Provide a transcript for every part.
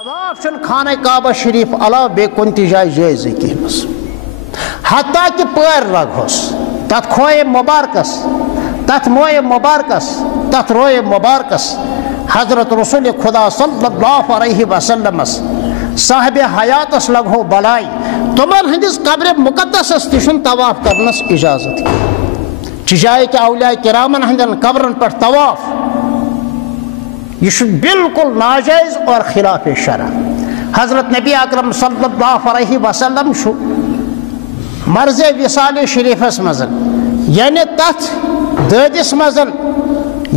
तवाफ खाना काबा शरीफ अलाव बे कुन जाय जायज कस हत्ता कि पैर लगोस तथ खोए मुबारकस तथ मोए मुबारकस तथ रोए मुबारकस हजरत रसूल खुदा सल्लल्लाहु अलैहि वसल्लम साहिब हयातस लगो बलाई तुमन हंदिस कब्र मुकद्दस तिशन तवाफ करनस इजाजत जाए कि औलिया किरामन हंदन कब्रन पर तवाफ यह बिल्कुल नाजायज और खिलाफ शरा। हजरत नबी अकरम सल्लल्लाहु अलैहि वसल्लम मर्ज विसाल शरीफस मज यानी तथ ददिस मज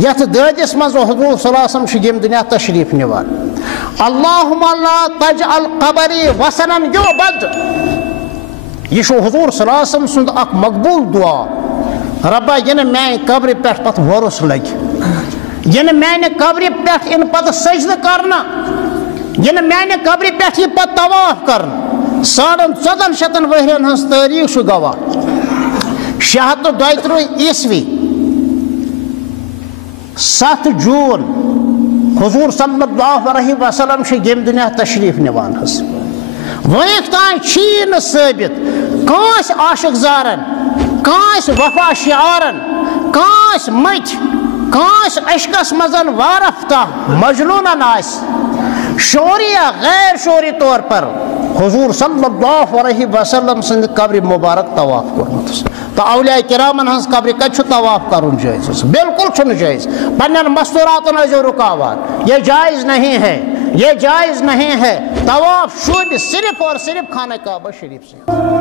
यथ ददिस मज हुजूर सल्लल्लाहु अलैहि वसल्लम यम दुनिया तशरीफ निवान अल्लाहुम्मा ला तजअल कबरी वसनन युबद यह हुजूर सल्लल्लाहु अलैहि वसल्लम सुंद अक मकबूल दुआ रब्बा यन मैं कब्र पे पत वरुस लग यन मैंने कब्र पे इन पत सजद करना यन मैंने कब्र पे यह पत तवाफ करना 1450 वहरन हज तारीख गवाह 632 ईस्वी 7 जून हुजूर सल्लल्लाहु अलैहि वसल्लम यम दुनिया तशरीफ निवान हज वह तान साबित कांस आशिक जारन कांस वफा शिआरन कांस मच कांस अशकस मजन वारफ्ता मजनूनन आस शोरी या गैर शोरी तौर पर हुजूर सल्लल्लाहु अलैहि वसल्लम सद कब्र मुबारक तवाफ कोरमुत तो औलिया किरामन हज कब्र कत तवाफ करुन जायज बिल्कुल जायज पन्न मस्तूरातन अजो रुकावट ये जायज नहीं है ये जायज नहीं है तवाफ शुभ सिर्फ और सिर्फ खाना काबा शरीफ से।